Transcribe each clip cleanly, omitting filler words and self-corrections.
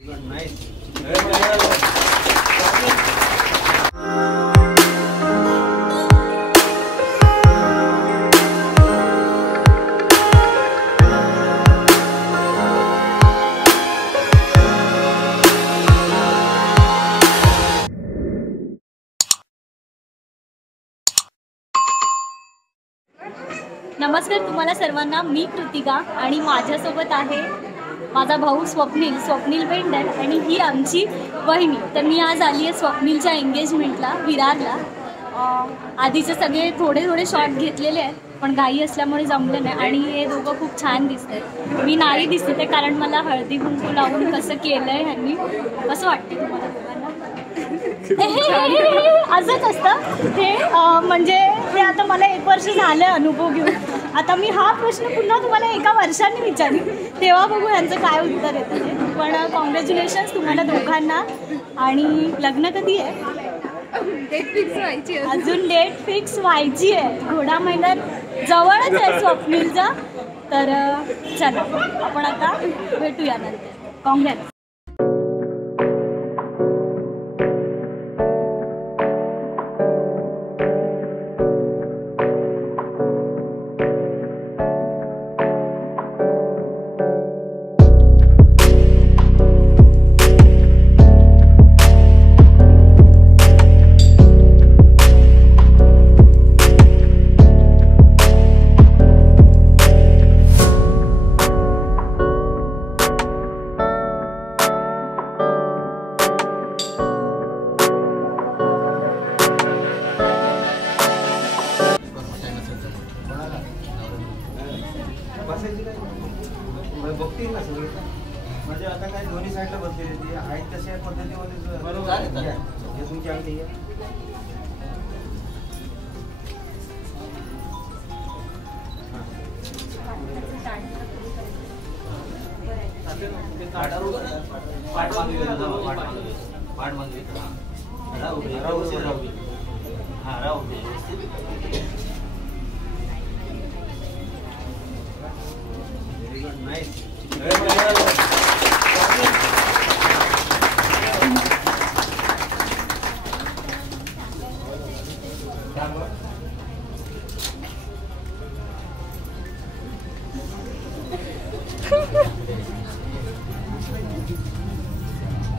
नमस्कार तुम्हाला सर्वांना, मी कृतिका आणि माझ्यासोबत आहे माझा भाऊ स्वप्नील बेंडर आणि ही आमची वहिनी. तर मी आज आली आहे स्वप्नीलच्या एंगेजमेंटला विरारला. आधीचे सगळे थोडे शॉट घेतलेले आहेत, पण घाई असल्यामुळे जमलं नाही. आणि हे दोघं खूप छान दिसतात. मी नाही दिसते ते कारण मला हळदी कुंकू लावून कसं केलं आहे ह्यांनी. कसं वाटतं तुम्हाला दोघांना? असंच असतं हे. म्हणजे ते आता मला 1 वर्ष झालं अनुभव घेऊन. आता मी हा प्रश्न पुन्हा तुम्हाला 1 वर्षांनी विचारेन, तेव्हा बघू यांचं काय उत्तर येतं ते. पण कॉंग्रॅच्युलेशन्स तुम्हाला दोघांना. आणि लग्न कधी आहे? डेट फिक्स व्हायची, अजून डेट फिक्स व्हायची आहे. घोडा महिन्यात जवळच आहे स्वप्नीलचा. तर चला आपण आता भेटूया नंतर. कॉंग्रॅट्स. बघतील ना सगळे. म्हणजे आता काय दोन्ही साईडला बसलेली ती आहेत तशा पद्धतीमध्ये बरोबर आहे. हे तुमची अंगठी आहे.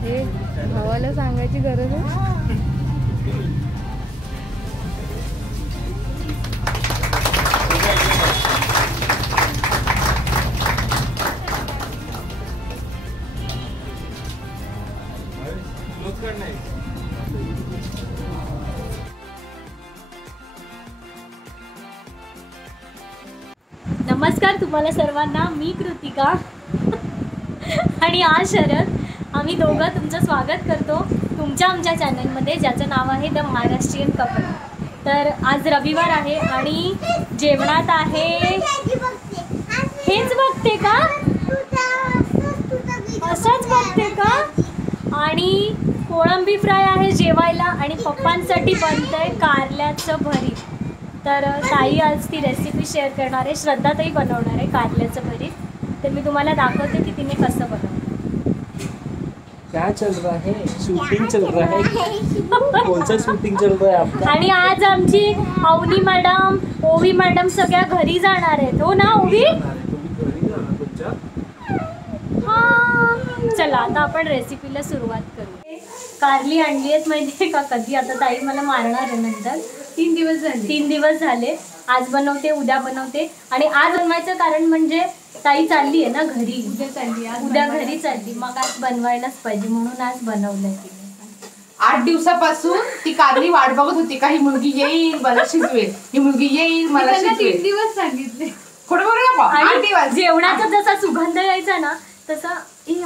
हे भावाला सांगायची गरज आहे. नमस्कार तुम्हाला सर्वांना, मी कृतिका आणि आज शरद. आम्ही दोघं तुमचं स्वागत करतो आमच्या चॅनलमध्ये, ज्याचं नाव आहे द महाराष्ट्रीयन कपल. तर आज रविवार आहे आणि जेवणात आहे, हेच बघते का, असंच बघते का, आणि कोळंबी फ्राय आहे जेवायला. आणि पप्पांसाठी बनतंय कारल्याचं भरीत. तर ताई आज ती रेसिपी शेअर करणार आहे. श्रद्धाताई बनवणार आहे कारल्याचं भरीत. तर मी तुम्हाला दाखवते की तिने कसं बनवलं. क्या चल रहा है? शूटिंग चल रहा है. कौन सा शूटिंग चल रहा है आपका? आणि आज आमची अवनी मॅडम, ओवी मॅडम सगळ्या घरी जाणार आहेत. हो ना ओवी? हां, चला आता आपण रेसिपीला सुरुवात करू. कारली आणली आहेत माहिती का कधी. आता ताई मला मारणार आहे नंतर. 3 दिवस झाले. 3 दिवस झाले. आज बनवते, उद्या बनवते. आणि आज बनवायचं कारण म्हणजे ताई चालली आहे ना घरी. उद्या घरी चालली, मग आज बनवायलाच पाहिजे म्हणून आज बनवलंय तिने. 8 दिवसापासून ती कारली वाट बघत होती का ही मुलगी येईल मला शिजवेल, ही मुलगी येईल मला शिजवेल. 3 दिवस सांगितले. खोटं बोलू नका. 8 दिवस. जेवणाचा जसा सुगंध यायचा ना तसा दुसरी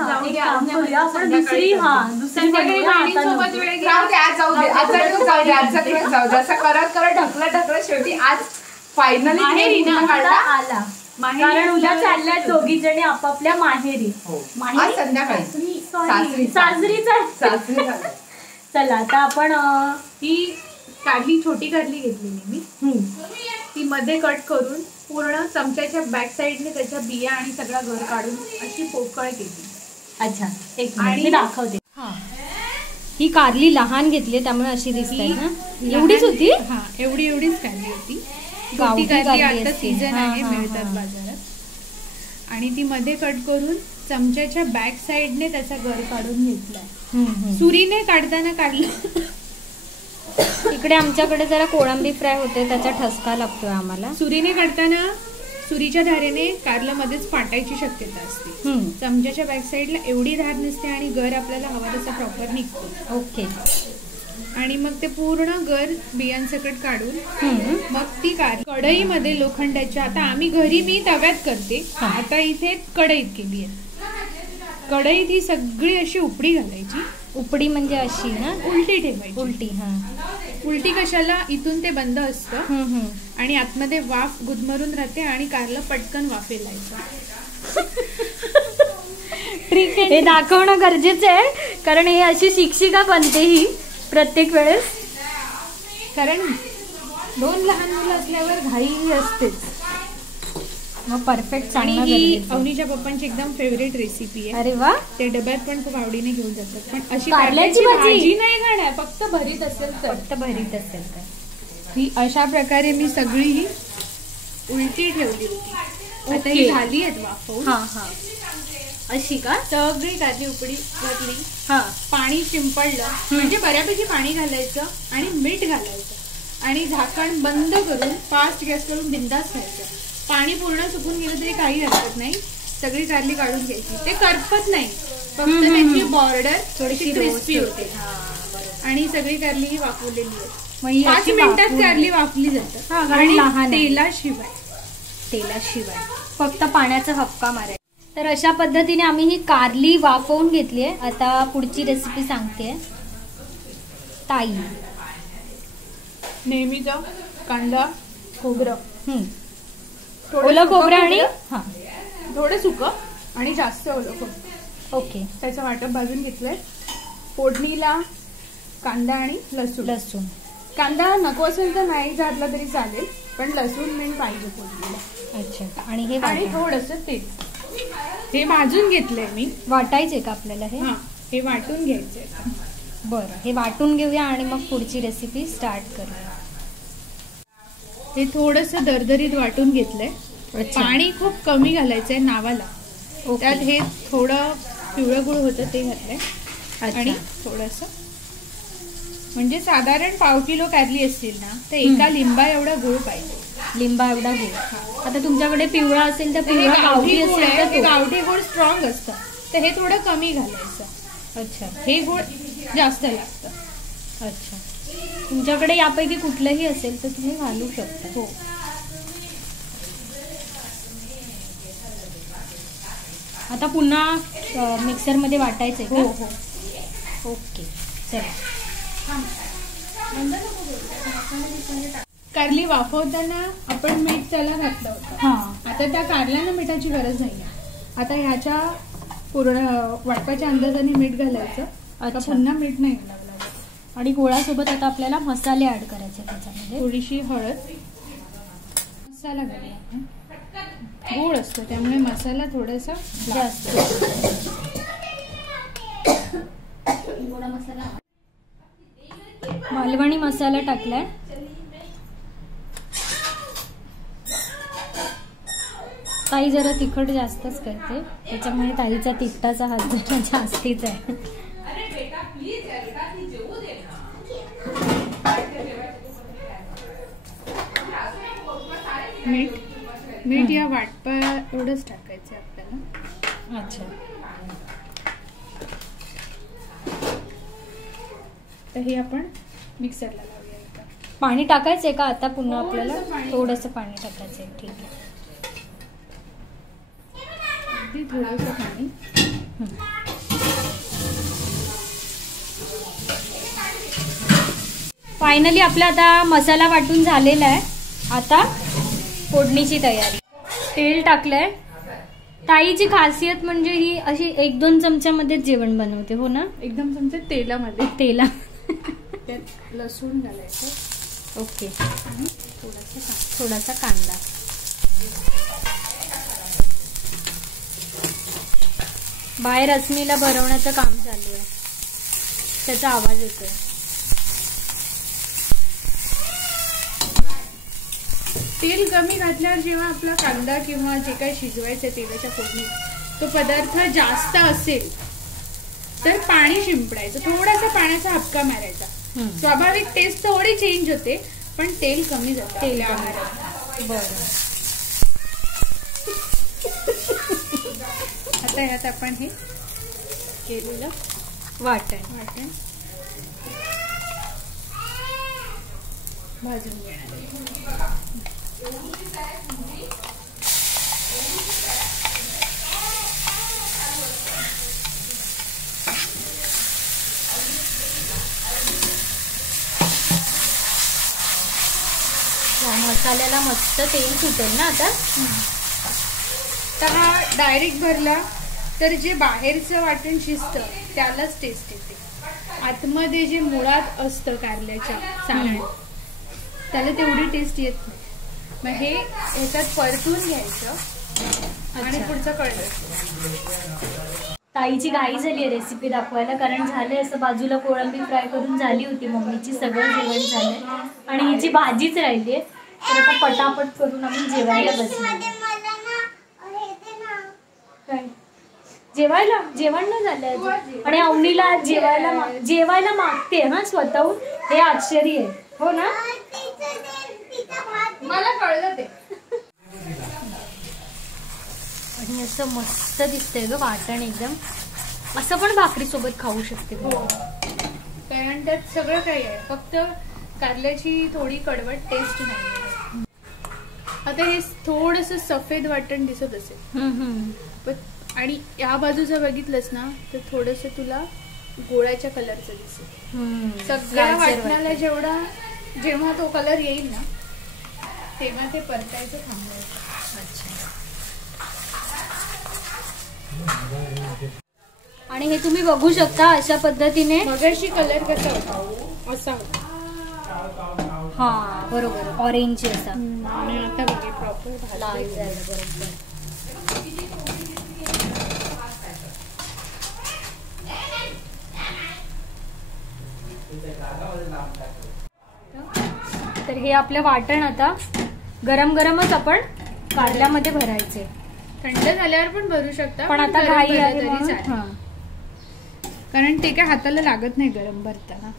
जसं करत ढकलत शेवटी आज फायनली आला. कारण उद्या चालल्यात दोघी जणी आपापल्या माहेरी. संध्याकाळी सासरी. चला आता आपण ही कारली, छोटी कारली घेतलेली मी. ती मध्ये कट करून पूर्ण चमच्याच्या बॅक साईडने त्याच्या बिया आणि सगळा गर काढून अशी पोकळ केली. अच्छा, एक मिनिट मी दाखवते. हा, ही कारली लहान घेतली त्यामुळे अशी दिसते ना. एवढीच होती? हा, एवढीच कारली होती. गावठी कारली कारली आता असते. सीझन हा, आहे, हा, मिळतात हा. बाजारात. आणि ती मध्ये कट करून चमच्याच्या बॅक साइडने त्याचा गर काढून घेतलाय. सुरीने काढताना काढलं. इकडे आमच्याकडे जरा कोळंबी फ्राय होते, त्याचा ठसका लागतोय आम्हाला. सुरीने काढताना सुरीच्या धारेने कारलं मध्येच फाटायची शक्यता असते. चमच्याच्या बॅक साइडला एवढी धार नसते आणि गर आपल्याला हवा तसा प्रॉपर निघतो. ओके. आणि मग ते पूर्ण गर बियांसकट काढून मग ती कारली कढईमध्ये लोखंडाच्या, आता आम्ही घरी मी तव्यात करते, आता इथे कढईत केली आहे. कढईत ही सगळी अशी उपडी घालायची. उपडी म्हणजे अशी ना, उलटी ठेवायची. उलटी. हा, उलटी कशाला, इथून ते बंद असतं आणि आतमध्ये वाफ गुदमरून राहते आणि कारलं पटकन वाफेल लायचं. ठीक आहे, हे दाखवणं गरजेचं आहे कारण हे अशी शिक्षिका बनते ही प्रत्येक वेळेस. कारण 2 लहान मुलं असल्यावर घाई असतेच. मग परफेक्ट. आणि ही अवनीच्या पप्पांची एकदम फेवरेट रेसिपी आहे. अरे वा. ते डब्यात पण खूप आवडीने घेऊन जातात. पण अशी कारल्याची भाजी नाही खाणार, फक्त भरीत असेल तर. फक्त भरीत असेल तर. ही अशा प्रकारे मी सगळी ही उलटी ठेवली होती. आता ही झाली आहेत वाफवून. हा हा, अशी का? सगळी कारली उपडी घातली. हा, पाणी शिंपडलं म्हणजे बऱ्यापैकी पाणी घालायचं आणि मीठ घालायचं आणि झाकण बंद करून फास्ट गॅस करून बिंदास खायचं. पाणी पूर्ण सुकून गेलं तरी काही हरकत नाही. सगळी कारली काढून घ्यायची. ते करपत नाही, फक्त त्याची बॉर्डर थोडीशी क्रिस्पी होते. आणि सगळी कारली ही वाफवलेली आहे. 5 मिनिटात कारली वाफली जातात. आणि तेलाशिवाय फक्त पाण्याचा हक्का मारायचा. तर अशा पद्धतीने आम्ही ही कारली वाफवून घेतली आहे. आता पुढची रेसिपी सांगते ताई. नेहमीचं कांदा खोबरं, ओलं खोबरं आणि थोडं सुकं आणि जास्त ओलं खोबरं. ओके. त्याचं वाटप भाजून घेतलंय. फोडणीला कांदा आणि लसूण. कांदा नको असेल तर नाही घातला तरी चालेल, पण लसूण मेन पाहिजे फोडणीला. अच्छा. आणि हे आणि थोडंसं तेल. हे भाजून घेतलंय मी. वाटायचे का आपल्याला हे? हे वाटून घ्यायचंय. बरं, हे वाटून घेऊया आणि मग पुढची रेसिपी स्टार्ट करूया. हे थोडंसं दरदरीत वाटून घेतलंय. पाणी खूप कमी घालायचंय नावाला. त्यात हे थोडं पिवळं गुळ होतं ते घातलंय. आणि थोडंसं म्हणजे साधारण 1/2 किलो कारली असतील ना तर एका लिंबा एवढा गुळ पाहिजे. लिंबा एवढा गुळ. आता तुमच्याकडे पिवळा असेल तर पिवळा, गावठी असेल तर तो. गावठी गुळ स्ट्रॉंग असतं तर हे थोडं कमी घालायचं. अच्छा. हे गुळ जास्त लागतं. अच्छा. तुमच्याकडे यापैकी कुठलंही असेल तर तुम्ही घालू शकता. हो. आता पुन्हा मिक्सरमध्ये वाटायचंय का? हो. ओके, चला. कारली वाफवताना आपण मीठ त्याला घातलं होतं. आता त्या कारल्यानं मिठाची गरज नाही. आता ह्याच्या पूर्ण वाटपाच्या अंदाजाने मीठ घालायचं. आता पुन्हा मीठ नाही घालावं लागत. आणि गोळासोबत आता आपल्याला मसाले ऍड करायचे त्याच्यामध्ये. थोडीशी हळद, मसाला घालूया आपण. गोड असतो त्यामुळे मसाला थोडासा जास्त. मालवणी मसाला टाकलाय. ताई जरा तिखट जास्तच करते त्याच्यामुळे ताईचा तिखटाचा हात जरा जास्तीच आहे. मीठ या वाटपा एवढंच टाकायचं आपल्याला. अच्छा. तर हे आपण मिक्सरला लावूया. पाणी टाकायचंय का आता पुन्हा आपल्याला? थोडंसं पाणी टाकायचंय. ठीक आहे. अगदी थोडंसं पाणी. फायनली आपला आता मसाला वाटून झालेला आहे. आता फोडणीची तयारी. तेल टाकलंय. ताईची खासियत म्हणजे ही अशी 1-2 चमच्यामध्येच जेवण बनवते. हो ना? एकदम चमचे तेलामध्ये. तेला त्यात लसूण घालायचं. ओके. आणि थोडासा कांदा. बाहेर अस्मीला भरवण्याचं काम चालू आहे, त्याचा आवाज येतोय. तेल कमी घातल्यावर जेव्हा आपला कांदा किंवा जे काही शिजवायचं तेलाच्या फोडणीत तो पदार्थ जास्त असेल तर पाणी शिंपडायचं, थोडासा पाण्याचा हपका मारायचा. स्वाभाविक टेस्ट थोडी चेंज होते, पण तेल कमी जातं तेल आहारात. बरं. आता यात आपण हे केलेलं वाटण भाजून घेणार. मसाल्याला मस्त तेल सुटेल ना आता. तर हा डायरेक्ट भरला तर जे बाहेरचं वाटण शिजतं त्यालाच टेस्ट येते. आतमध्ये जे मुळात असतं कारल्याच्या सारण्यात त्याला तेवढी टेस्ट येत नाही. मग हे ह्याच्यात परतून घ्यायचं आणि पुढचं कळलं. ताईची घाई झाली आहे रेसिपी दाखवायला, कारण झालंय असं बाजूला कोळंबी फ्राय करून झाली होती मम्मीची, सगळं जेवण झालंय आणि हिची भाजीच राहिली आहे. तर आता पटापट करून आम्ही जेवायला बसलो. काय जेवायला जेवण नाही झालंय आणि अवनीला जेवायला मागते हा स्वतःहून, हे आश्चर्य आहे. हो ना, मला कळलं ते. आणि असं मस्त दिसतंय ग वाटण, एकदम असं पण भाकरी सोबत खाऊ शकते. कारण त्यात सगळं काही आहे, फक्त कारल्याची थोडी कडवट टेस्ट नाही. आता हे थोडस सफेद वाटण दिसत असेल आणि या बाजूचं बघितलंस ना तर थोडस तुला गोळ्याच्या कलरचं दिसेल. सगळ्या वाटणाला जेव्हा तो कलर येईल ना तेव्हा ते परतायचं थांबवायचं. आणि हे तुम्ही बघू शकता अशा पद्धतीने. मगाशी कलर कसा होता, असा होता. हा बरोबर, ऑरेंज असा. आणि आता बघे प्रॉपर लाल झालं. बरोबर. तर हे आपलं वाटण आता गरम गरमच आपण कारल्यामध्ये भरायचे. थंड झाल्यावर पण भरू शकता, पण आता घाई आहे म्हणून. कारण ते काय हाताला लागत नाही गरम भरताना.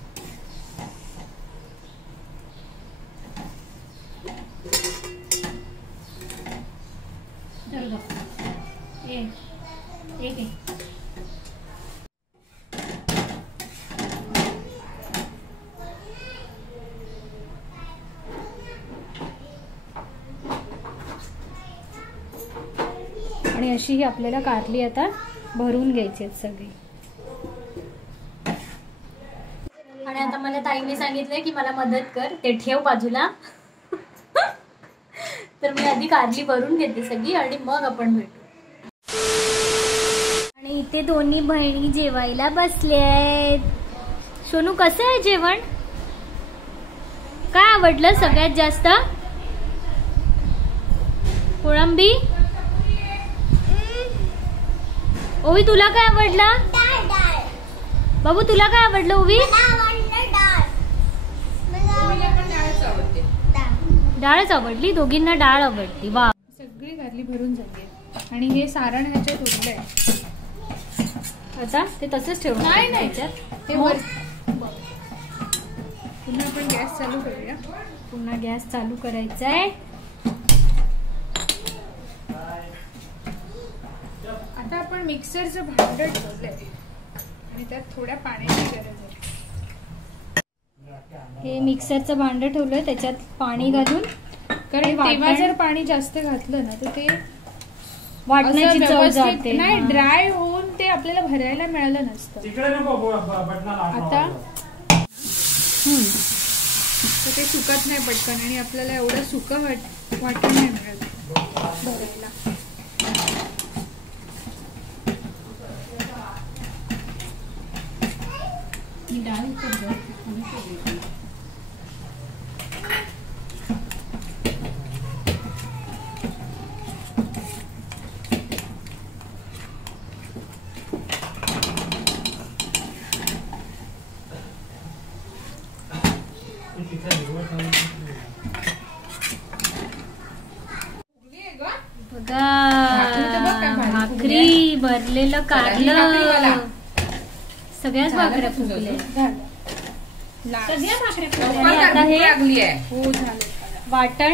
आणि अशी ही आपल्याला कारली आता भरून घ्यायची आहेत सगळी. आणि आता मला ताईने सांगितलंय की मला मदत कर, ते ठेव बाजूला. तर मी आधी कारली भरून घेते सगळी आणि मग आपण भेटू. आणि इथे दोन्ही बहिणी जेवायला बसले आहेत. सोनू कसं आहे जेवण, काय आवडलं सगळ्यात जास्त? कोळंबी. ओवी तुला काय आवडलं? बाबू तुला काय आवडलं? ओवी डाळच आवडली, दोघींना डाळ आवडली. वा, सगळी कारली भरून झाली आणि हे सारण ह्याच्यात उरलंय. आता ते तसंच ठेवून नाही ते वर. पुन्हा आपण गॅस चालू करूया. पुन्हा गॅस चालू करायचा आहे. आता आपण मिक्सरचं भांडं ठेवलंय आणि त्यात थोड्या पाण्याची गरज आहे. हे मिक्सरचं भांडं ठेवलंय, त्याच्यात पाणी घालून, कारण तेव्हा जर पाणी जास्त घातलं ना तर ते वाटण्याची चव जाते. नाही, ड्राय होऊन ते आपल्याला भरायला मिळालं नसतं. आता तर ते सुकत नाही पटकन आणि आपल्याला एवढं सुकं वाटण नाही मिळत भरायला. बघा भाकरी तर बघ काय भारी भाकरी भरलेलं कारलं सगळ्याच भाकऱ्या फुगल्या झालं. सगळ्या भाकऱ्या लवकर फुगल्या. आणि आता भूक हे लागली आहे. हो झालं. वाटण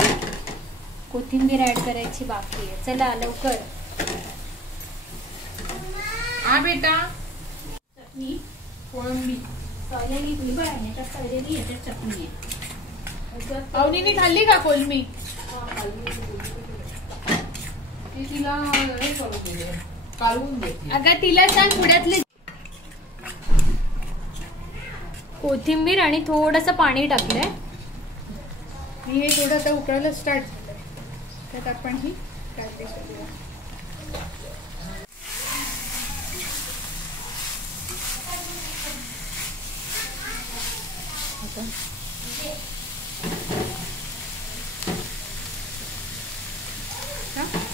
कोथिंबीर ऍड करायची बाकी आहे. चला लवकर. हा बेटा चटणी कोळंबी तळलेली तळलेली याच्यात चटणी आहे. अवनीने खाल्ली का कोलमी? ती तिला हे करून दिले, कालवून देते. अगं तिला सांग पुण्यातले. कोथिंबीर आणि थोडंसं पाणी टाकलंय. मी हे थोडं आता उकळायला स्टार्ट झालं. त्यात आपण ही टाकते सगळं.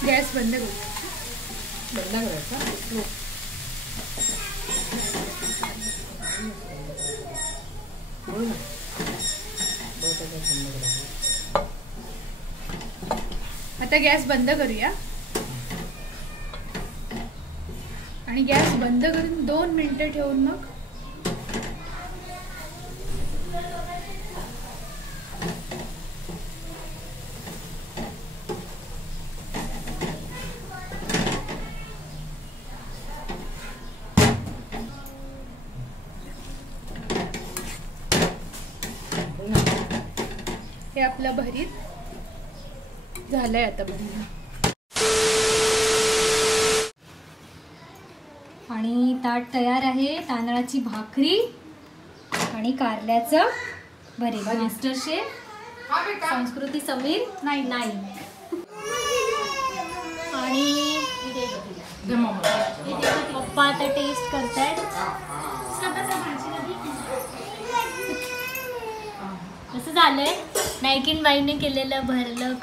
गॅस बंद करू. बंद करायचा. आता गॅस बंद करूया आणि गॅस बंद करून 2 मिनिटं ठेवून मग हे आपलं भरीत झालंय. आता भरीत आणि ताट तयार आहे. तांदळाची भाकरी आणि कारल्याचं भरीत. मास्टर शेफ हा बेटा संस्कृती समीर नाही आणि दे मम्मा. पप्पा आता टेस्ट करतायत. कसं झालंय? नायकिन बाईने केलेलं भरलं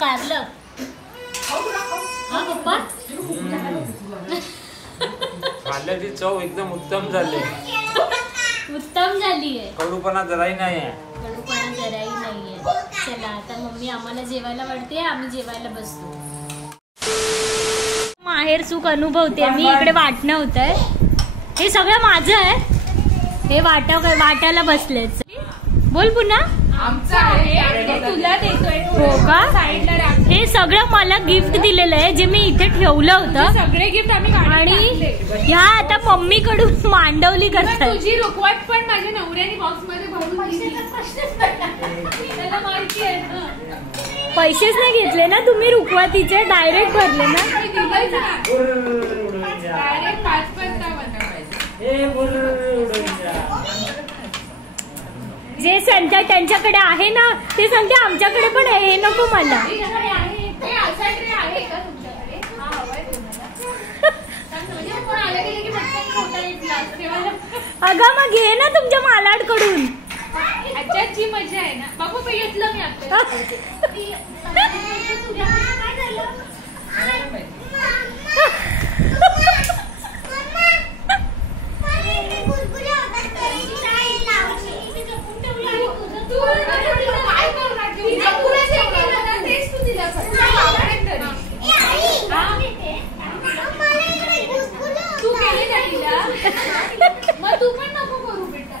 कारलं. हा पप्पा कारल्याची चव एकदम उत्तम झाली. उत्तम झाली आहे. कडूपणा जराही नाही आहे. कडूपणा जराही नाहीये. चला आता मम्मी आम्हाला जेवायला वाटते. आम्ही जेवायला बसतो. माहेर सुख अनुभवते मी. इकडे वाटणं होतंय. हे सगळं माझं आहे. हे वाटायला बसलेच. बोल पुन्हा. आमचं आहे. तुला देतोय. हो का? साईडला राख. हे सगळं मला गिफ्ट दिलेलं आहे जे मी इथे ठेवलं होतं. सगळे गिफ्ट आम्ही आणि आणि ह्या आता मम्मीकडून मांडवली करतात. तुझी रुखवत पण माझ्या नवऱ्याने बॉक्स मध्ये भरून दिली. त्याला माहिती आहे ना. पैसेच नाही घेतले ना तुम्ही रुखवातीचे. डायरेक्ट भरले ना. डायरेक्ट 5 जे सांगतात त्यांच्याकडे आहे ना ते सांगते आमच्याकडे पण आहे. हे नको मला. अगं मग घे ना तुमच्या मालाडकडून. आजची मजा आहे ना. बाबू घेतलं मी आपल्याला. मग तू पण नको करू बेटा.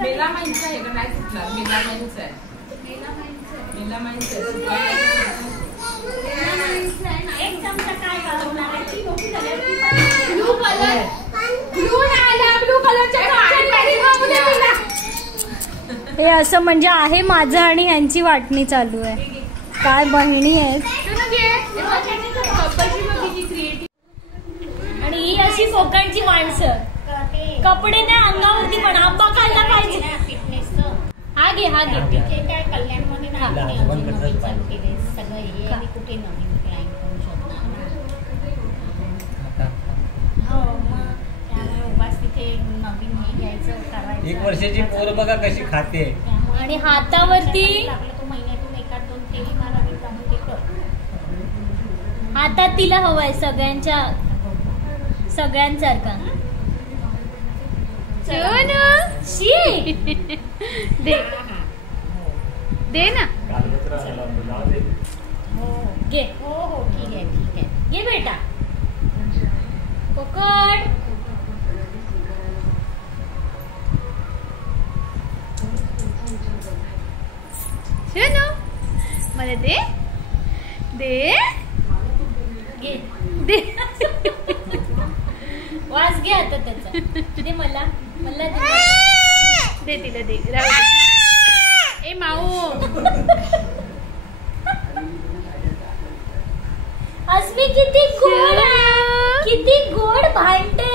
मेलामाईनचं आहे का? नाही सुटणार. मेलामाईनचं आहे. मेलामाईनचं हे असं म्हणजे आहे माझं आणि यांची वाटणी चालू आहे. काय बहिणी आहेत. आणि ही अशी कोकणची माणसं. कपडे नाही अंगावरती पण आंबा खायला पाहिजे. हा घे हा घे. काय कल्याणमध्ये सगळं हे आणि कुठे नवीन क्लायंट होऊ शकणार. हो मग त्यामुळे उगाच तिथे नवीन हे घ्यायचं कारण 1 वर्षाची पोर बघा कशी खाते. आणि हातावरती लागलं तो महिन्यातून एखाद 2 फेरी मारा आणि जाऊन ते कर. हातात तिला हवाय सगळ्यांसारखा. शी दे ना. घे हो हो ठीक आहे ठीक आहे. घे बेटा पकड. शोनू मला दे दे घे दे. वास घे आता त्याचा. दे मला दे. दे तिला दे. राहू दे. ए माऊ अस्मी किती गोड भांडते.